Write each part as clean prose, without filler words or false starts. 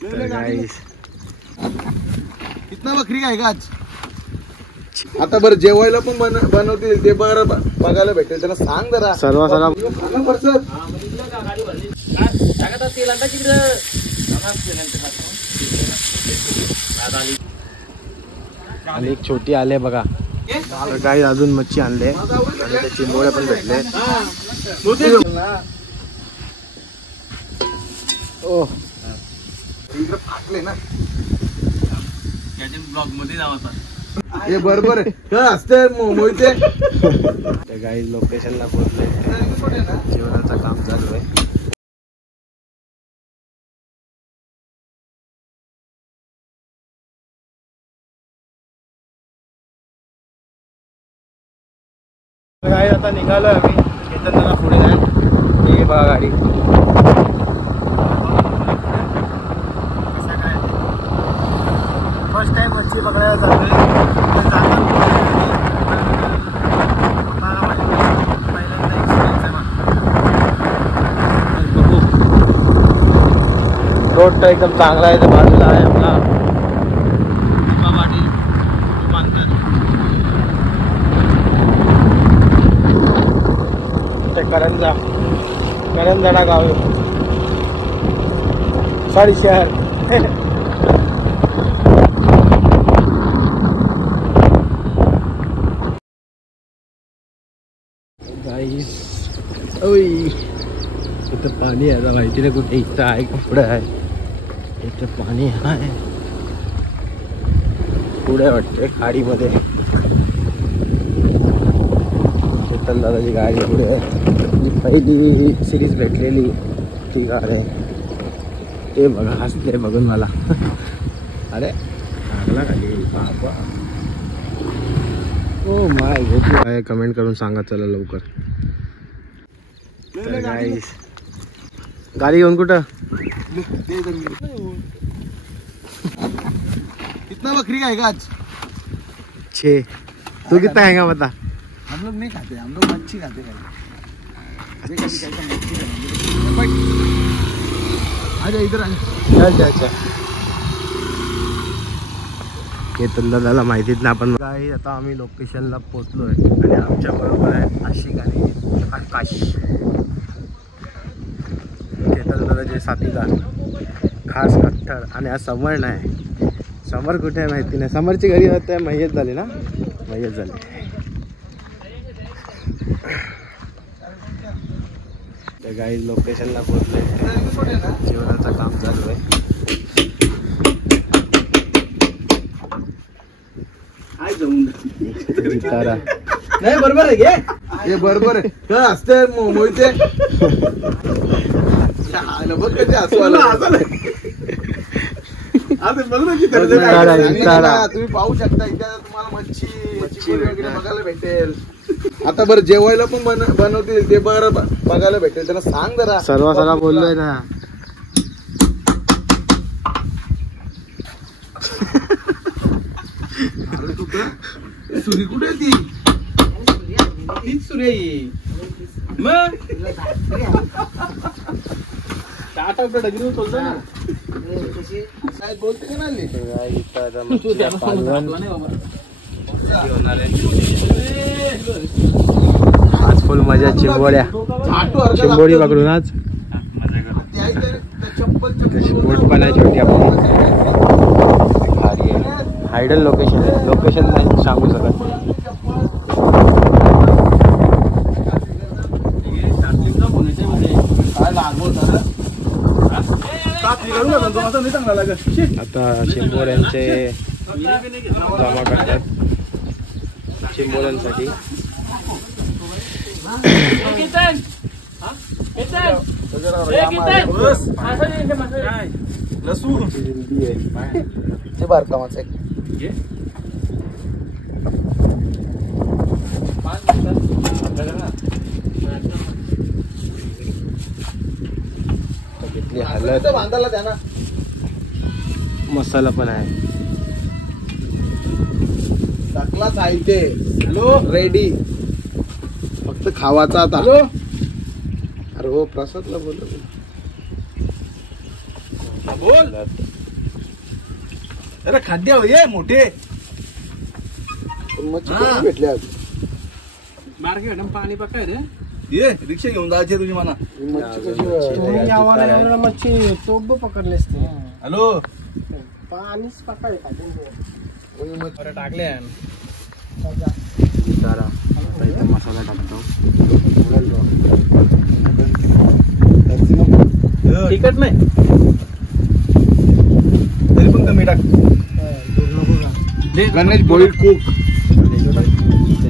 कितना बकरी आहे का आज? आता बरं जेवायला पण बनवतील ते बरं बघायला भेटेल, त्यांना सांग जरा. सर्व आणि एक छोटी आले बघा काही, अजून मच्छी आणले आणि त्या चिंबोळे पण भेटले. ओ फाटले ना ब्लॉग मध्ये जावं हे बरोबर असते मोहिते. काही लोकेशनला पोहोचले, जेवणाचं काम चालू आहे. गाडी आता निघालो आम्ही, चेतनला पुढे जाईल. ठीक बघा गाडी. फर्स्ट टाइम मच्छी पकडायला चालू रोड तर एकदम चांगला आहे. बाजूला आहे आपला पाटील विमानतळ. करंजा गाव साडी शहर. गाईस इथं पाणी आहे, माहिती नाही कुठे. इथं आहे का पुढे आहे, इथं पाणी आहे पुढे वाटते खाडीमध्ये. चेतन दादाची गाडी पुढे आहे. पहिली सिरीज भेटलेली ती गाडी आहे. ते बघा हसले बघून मला. अरे लागला खाली बाबा. Oh my God. काय कमेंट करून सांगा चला लवकर. तर गाईस गाडी घेऊन कुठं? कितना बकरी आएगा आज? 6. तू कितना आएगा बता? हम लोग नहीं खाते, हम लोग मच्छी खाते हैं. आजा इधर आजा. अच्छा. चेतन दादाला माहितीत ना. आपण काही आता आम्ही लोकेशनला पोहोचलोय आणि आमच्या बरोबर आहे आशिक आणि आकाश. चेतन दादाचे साथीदार खास कट्टर. आणि आज समर नाही. समर कुठे आहे माहिती नाही. समरची घरी होते मय्यत झाली ना, मय्यत झाली. तर काही लोकेशनला पोहोचले, जेवणाचं काम चालू आहे. नाही बरोबर आहे घे, हे बरोबर आहे. असते मोहिते बघ कधी असू तुम्ही पाहू शकता. इथे तुम्हाला मच्छी वगैरे बघायला भेटेल. आता बरं जेवायला पण बनवतील ते बरं बघायला भेटेल, त्यांना सांग जरा. सर्व बोललोय ना. सुरी कुठे ती? हीच सुरी आहे. मग टाटा डगरी बोलतो ना, काय बोलते का नाही? आज फुल मजा. चिंबोड्या चिंबोडी पकडून आज बोट पण आहे छोटी आपली. हायडल लोकेशन आहे. लोकेशन नाही सांगू शकत. आता चिंबोऱ्यांचे जमा करतात चिंबोऱ्यांसाठी. ते बारकामाचं घेतली हलत. बांधायला द्या ना. मसाला पण आहे. टाकलाच आहे ते. हॅलो रेडी, फक्त खावाचा आता. अरे हो प्रसादला बोललो. बोल. अरे खाद्य ये मोठे मच्छी भेटले आज मार्केट पाणी पकाय रे. ये रिक्षा घेऊन जायचे तुझी मला मच्छी चोब पकडले असते. हॅलो पाणीच पकाय टाकले. मसाला टाकतो. तिखट नाही तरी पण कमी टाक. Ganesh boil cook.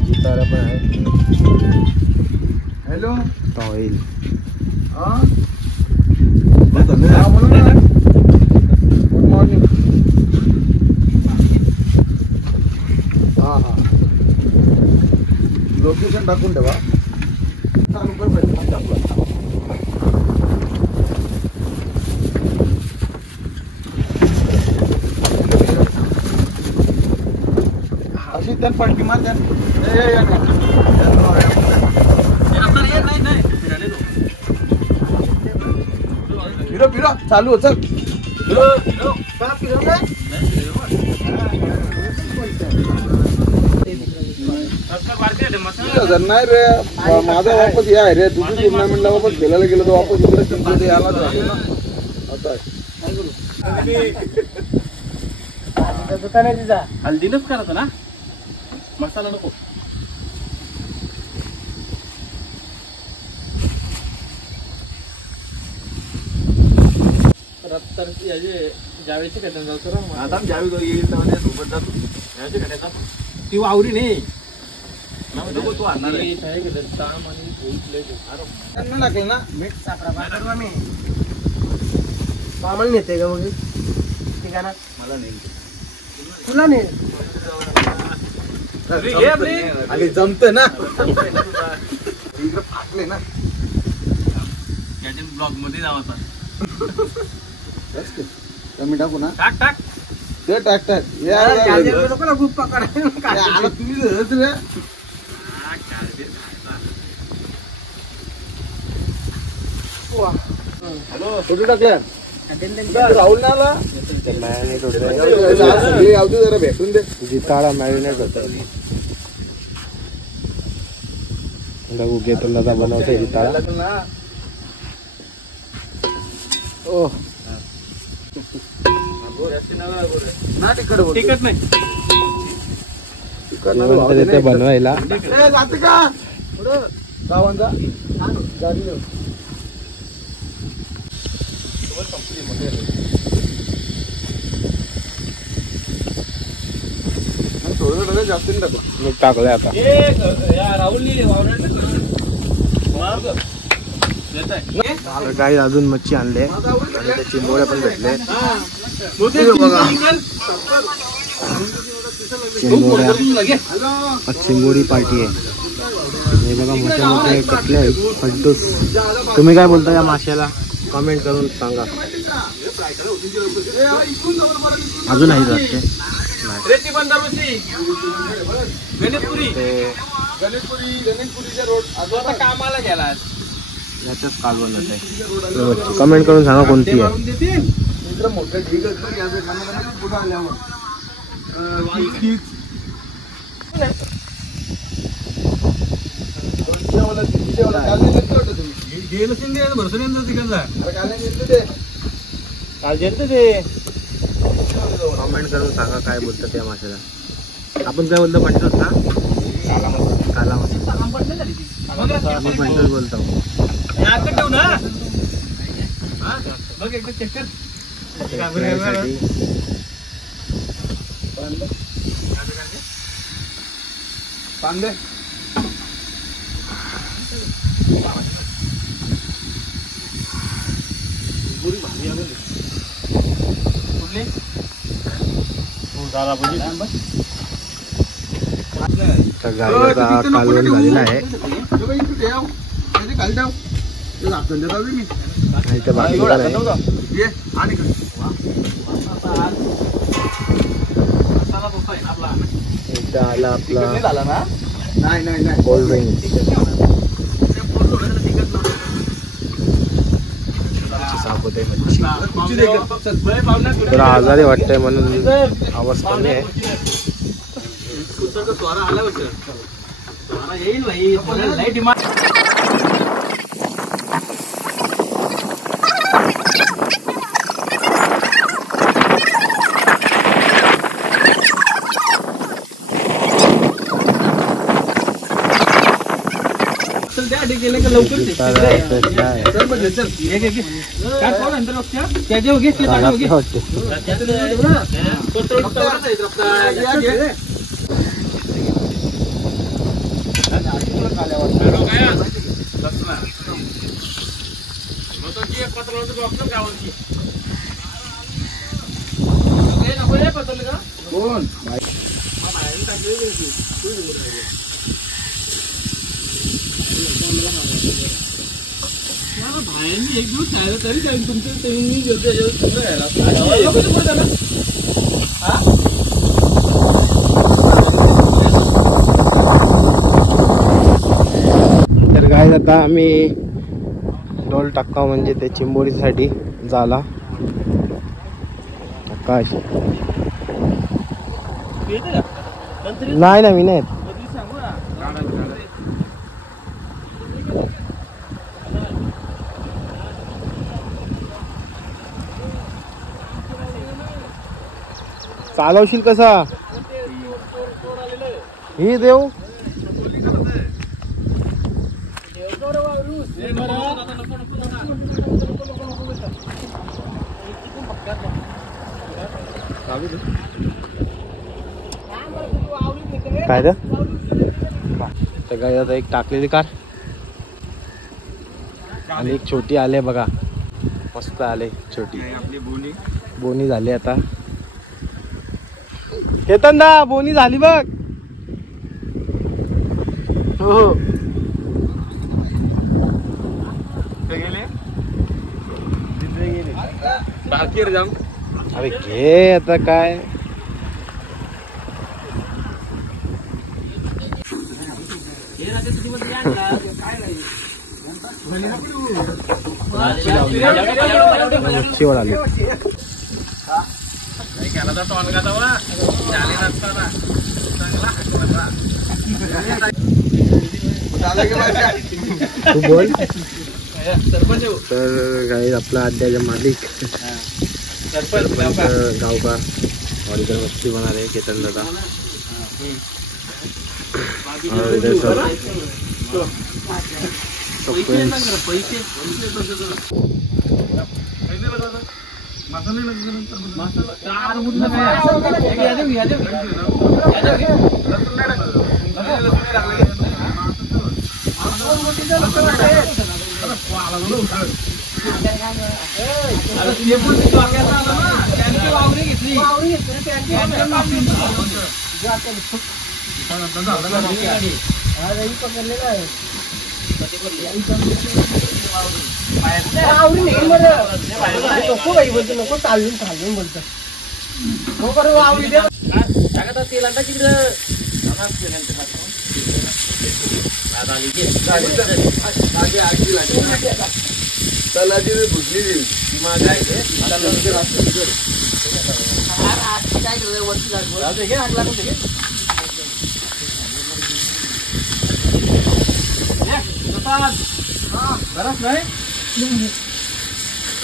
जितारा पण आहे. Hello oil good morning. हा हा लोकेशन टाकून ठेवा. चालू कर पहिले आपला. अशी त्यात पलटी मार त्यात. फिरो फिरो चालू हो चल. नाही रे माझा वापस या आहे रे. दुसरी टुर्नामेंटला वापस खेळायला गेलो तर वापस इकडे तुमच्या यायला झालं ना. आता दुकानाची जा हल्दीनच करायचं ना. मसाला नको. जावेची कॅटन जातो. आता ज्यावेळी येईल तेव्हा सोबत जातो. जावेची कॅटन जातो. ती वावरी नाही तू आणणार आहे. त्यांना टाकलं ना मीठ सापडा मी मामाला नेते का मग ठिकाणा. मला नाही तुला नाही आणि जमत ना इकडे फाटले ना. ब्लॉग मध्ये जावा. कमी टाकू ना. टाक टाक ते टाक टाक. खूप पकड तुम्ही रे. हॅलो कुठे टाकल्या. राहुल ना आला. मॅरिनेट होतं. जरा भेटून दे. जितारा मॅरिनेट होतं. बघू घेतो दादा बनवतोय जितारा. ओ ना तिकड तिकट नाही ते बनवायला जाते का गावांचा गाडी देऊ. थोडं जास्त नाही टाकू. मीठ टाकलंय आता. राहुल काही अजून मच्छी आणले आणि त्या चिंबोऱ्या पण भेटले. चिंबोऱ्या चिंबोरी पार्टी आहे. हे बघा मोठे मोठे कटले आहेत. फड्डूस. तुम्ही काय बोलता या माशाला कमेंट करून सांगा. अजून आहे वाटते. गणेशपुरीच्या रोड कामाला गेला. याच्याच कालवण आहे. कमेंट करून सांगा कोणती आहे. मोठं ठीक पुढे आल्यावर कमेंट करून सांगा काय बोलतात त्या माशाला. आपण काय बोलतो पंचवीस ना. काला मासा आम्ही 25 बोलतो. ठेव ना बघ एकदा चेक कर. कांदे गाईला कालवण झालेला आहे. इथं बाजूला आहे. इथं आला आपला कोल्ड ड्रिंक. साबण दाखवते मच्छी. कुठची देखील तर आजारी वाटतंय म्हणून आवाज कमी आहे. येईल भाई लय डिमांड. गेले का लवकर कोण एक दिवस खायला तरी जाईल तुमचं ते तर काय आता आम्ही डोल टाकाव म्हणजे ते चिंबोरीसाठी झाला आकाश. नाही ना मी नाही. चालवशील कसा ही देऊ. काय तर काय आता एक टाकलेली कार आणि एक छोटी आले बघा. मस्त आले छोटी बोनी झाली आता. केतन दा बोनी झाली बघ. हो अरे घे आता काय. मच्छीवर आली. तू बोल. तर काही आपला अड्ड्याचा मालिक गाव का और इधर मच्छी बना रहे केतन दादा. और इधर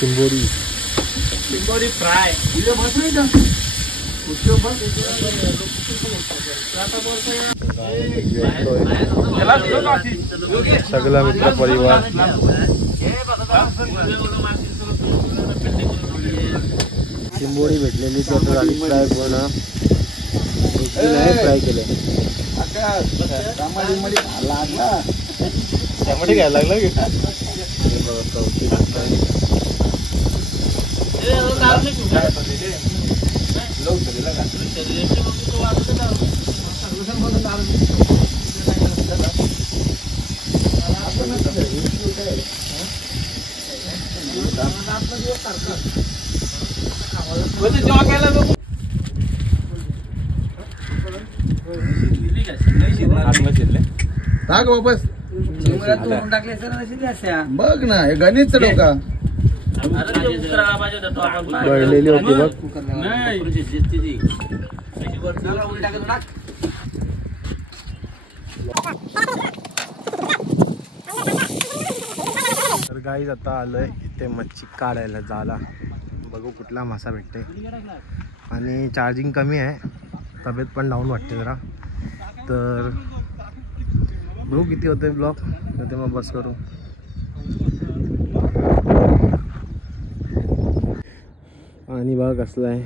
चिंबोरी फ्राय सगळा मित्र परिवार चिंबोरी भेटलेली ती आता झाली फ्राय. पूर्ण फ्राय केले. टमाटे घ्यायला लागला की टाक वापस. बघ ना हे गणित डोका बळलेली होती बघ. तर गाईज आता आलोय इथे मच्छी काढायला जायला. बघू कुठला मासा भेटते. आणि चार्जिंग कमी आहे, तब्येत पण डाऊन वाटते जरा. तर बघू किती होते ब्लॉक, ते मग बस करू. आणि बघा कसलं आहे,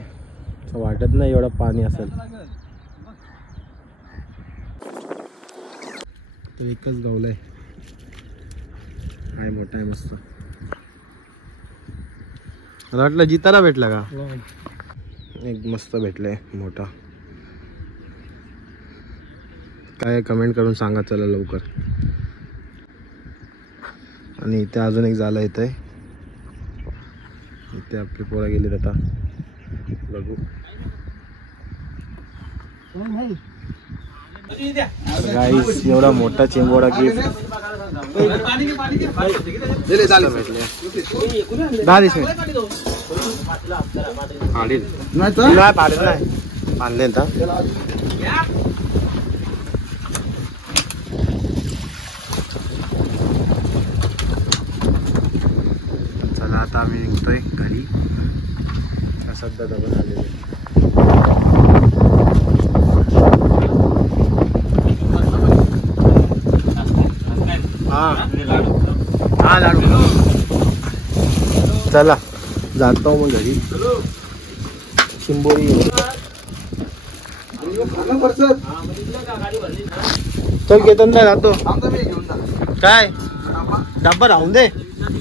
असं वाटत नाही एवढं पाणी असेल. तो एकच गावलाय, काय मोठा आहे मस्त. मला वाटलं जितारा भेटला का. एक मस्त भेटलाय मोठा. काय कमेंट करून सांगा चला लवकर. आणि इथे अजून एक झाला येत आहे. इथे आपले पोरा गेलेत आता, बघू. गाईस एवढा मोठा चिंबोडा गिफ्ट भेटले. 10 नाही पाडत नाही बांधले ना. चला आता आम्ही निघतोय घरी. सध्या दबून आलेले. हा लाडू. चला जातो मग घरी. चिंबोरी चल केतन जातो. काय डब्बा राहून दे.